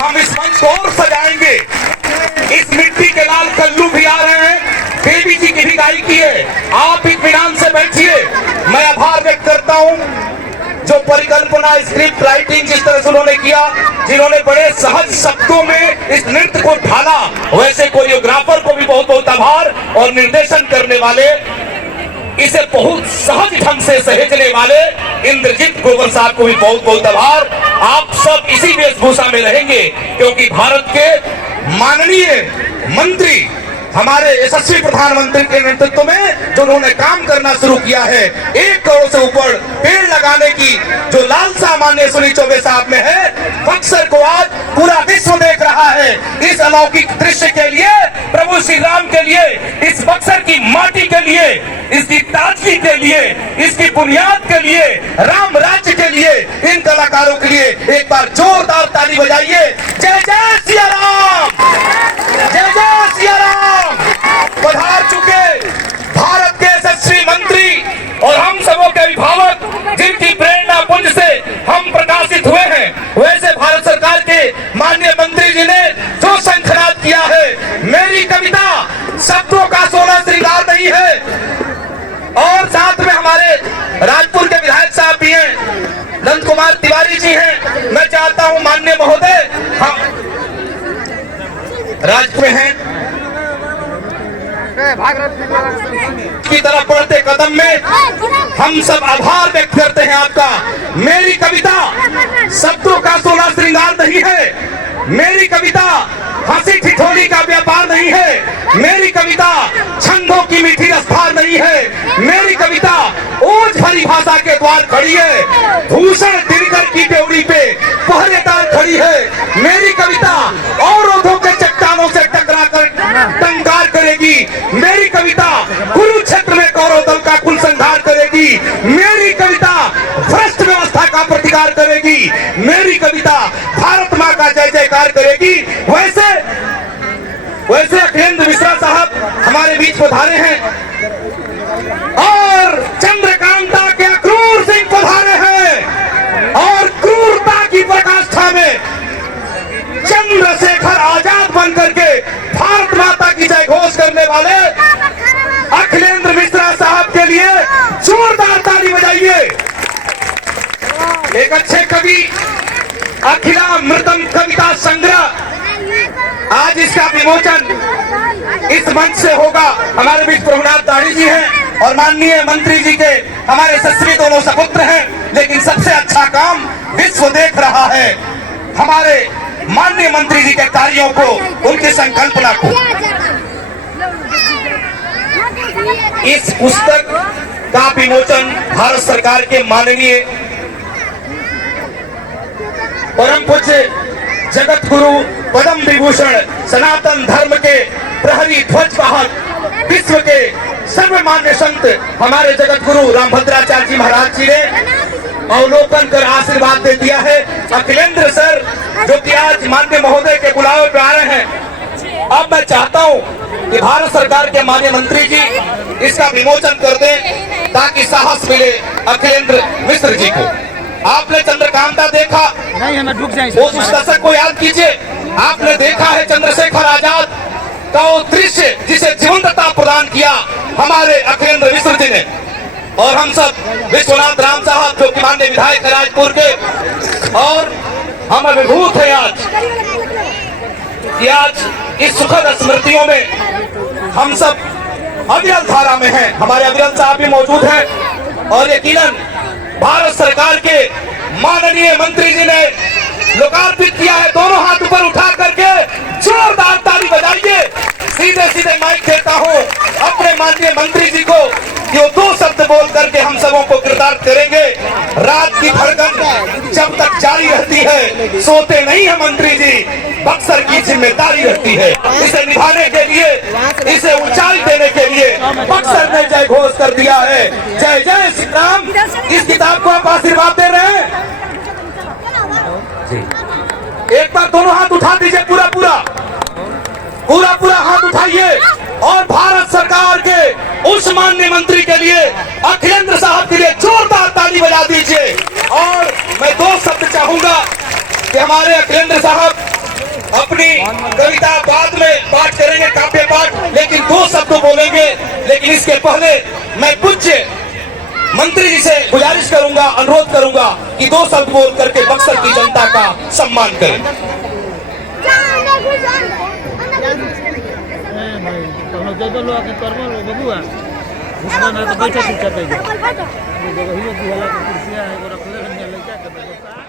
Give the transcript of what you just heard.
हम इस मंच को और सजाएंगे। इस मिट्टी के लाल कल्लू भी आ रहे हैं, देवी जी की भी गायकी है। आप इत्मीनान से बैठिए। मैं आभार व्यक्त करता हूं जो परिकल्पना, स्क्रिप्ट राइटिंग जिस तरह से उन्होंने किया, जिन्होंने बड़े सहज शब्दों में इस नृत्य को ढाला, वैसे कोरियोग्राफर को भी बहुत बहुत आभार, और निर्देशन करने वाले, इसे बहुत सहज ढंग से सहेजने वाले इंद्रजीत ग्रोवर साहब को भी बहुत बहुत आभार। आप सब इसी वेशभूषा में रहेंगे क्योंकि भारत के माननीय मंत्री, हमारे यशस्वी प्रधानमंत्री के नेतृत्व में जो उन्होंने काम करना शुरू किया है, 1 करोड़ से ऊपर पेड़ लगाने की जो लालसा माननीय सुनील चौबे साहब में है, बक्सर को आज पूरा विश्व देख रहा है। इस अलौकिक दृश्य के लिए, प्रभु श्री राम के लिए, इस बक्सर की माटी के लिए, इसकी ताजगी के लिए, इसकी बुनियाद के लिए, राम राज्य के लिए, इन कलाकारों के लिए एक बार जोरदार ताली बजाइए। जय जय सिया राम, जय जय सिया राम। पधार चुके भारत के यशस्वी मंत्री और हम सबों के अभिभावक, जिनकी प्रेरणा पुंज से हम प्रकाशित हुए हैं, वैसे भारत सरकार के माननीय मंत्री जी ने जो शंखनाद किया है, मेरी कविता शब्दों का सोना श्रृंगार नहीं है। और साथ में हमारे राजपुर के विधायक साहब भी हैं, नंद कुमार तिवारी जी हैं। मैं चाहता हूं माननीय महोदय, हम राजपुर हैं की तरफ बढ़ते कदम में हम सब आभार व्यक्त करते हैं आपका। मेरी कविता शब्दों का सोना श्रृंगार नहीं है, मेरी कविता हंसी ठिठोली का व्यापार नहीं है, मेरी कविता छंदों की मीठी रफ्तार नहीं है, मेरी कविता ओज भरी भाषा के द्वार खड़ी है, भूषण दिनकर की ड्योढ़ी पे पहरेदार खड़ी है। मेरी कविता अवरोधों के चट्टानों से टकरा कर टंकार करेगी, मेरी कविता कुरुक्षेत्र में कौरव दल का कुल संहार करेगी, मेरी कविता भ्रष्ट व्यवस्था का प्रतिकार करेगी, मेरी कविता भारत माँ का जय जयकार करेगी। वैसे अखिलेंद्र मिश्रा साहब हमारे बीच पधारे हैं और चंद्रकांता के अक्रूर सिंह पधारे हैं, और क्रूरता की पराकाष्ठा में चंद्रशेखर आजाद बनकर के भारत माता की जय घोष करने वाले अखिलेंद्र मिश्रा साहब के लिए जोरदार ताली बजाइए। एक अच्छे कवि, अखिलामृतम कविता संग्रह, आज इसका विमोचन इस मंच से होगा। हमारे बीच प्रभुनाथ दाढ़ी जी हैं और माननीय मंत्री जी के हमारे यशस्वी दोनों सपुत्र हैं, लेकिन सबसे अच्छा काम विश्व देख रहा है हमारे माननीय मंत्री जी के कार्यों को, उनकी संकल्पना को। इस पुस्तक का विमोचन भारत सरकार के माननीय परम पूज्य जगत गुरु पद्म विभूषण सनातन धर्म के प्रहरी ध्वज वाहक, विश्व के सर्वमान्य संत हमारे जगत गुरु रामभद्राचार्य जी महाराज जी ने अवलोकन कर आशीर्वाद दे दिया है। अखिलेंद्र सर जो कि आज माननीय महोदय के बुलावे पे आ रहे हैं, अब मैं चाहता हूं कि भारत सरकार के माननीय मंत्री जी इसका विमोचन कर दें ताकि साहस मिले अखिलेंद्र मिश्र जी को। आपने चंद्रकांता देखा, उस दशक को याद कीजिए। आपने देखा है चंद्रशेखर आजाद का वो दृश्य जिसे जीवंतता प्रदान किया हमारे अखिलेंद्र मिश्र जी ने। और हम सब विश्वनाथ राम साहब जो कि माननीय विधायक है राजपुर के, और हम अभिभूत हैं आज कि आज इस सुखद स्मृतियों में हम सब अविरल धारा में हैं। हमारे अविरल साहब भी मौजूद हैं और यकीनन भारत सरकार के माननीय मंत्री जी ने लोकार्पित किया है। दोनों हाथ ऊपर उठा करके जोरदार ताली बजाइए। सीधे सीधे माइक देता हूं अपने माननीय मंत्री जी को, जो 2 शब्द बोल करके हम सबों को कृतार्थ करेंगे। रात की धड़कन जब तक जारी रहती है, सोते नहीं है मंत्री जी, बक्सर की जिम्मेदारी रहती है। इसे निभाने के लिए, इसे ऊंचाई देने के लिए बक्सर ने जय घोष कर दिया है। जय जय श्री राम। इस किताब को आप आशीर्वाद दे रहे हैं। एक बार दोनों हाथ उठा दीजिए, पूरा पूरा हाथ उठाइए और भारत सरकार के उस माननीय मंत्री के लिए, अखिलेंद्र साहब के लिए जोरदार ताली बजा दीजिए। और मैं 2 शब्द चाहूंगा कि हमारे अखिलेंद्र साहब अपनी कविता बाद में पाठ करेंगे, काव्य पाठ, लेकिन 2 शब्द बोलेंगे। लेकिन इसके पहले मैं पूज्य मंत्री जी से गुजारिश करूंगा, अनुरोध करूंगा कि 2 शब्द बोल करके बक्सर की जनता का सम्मान करें। बैठा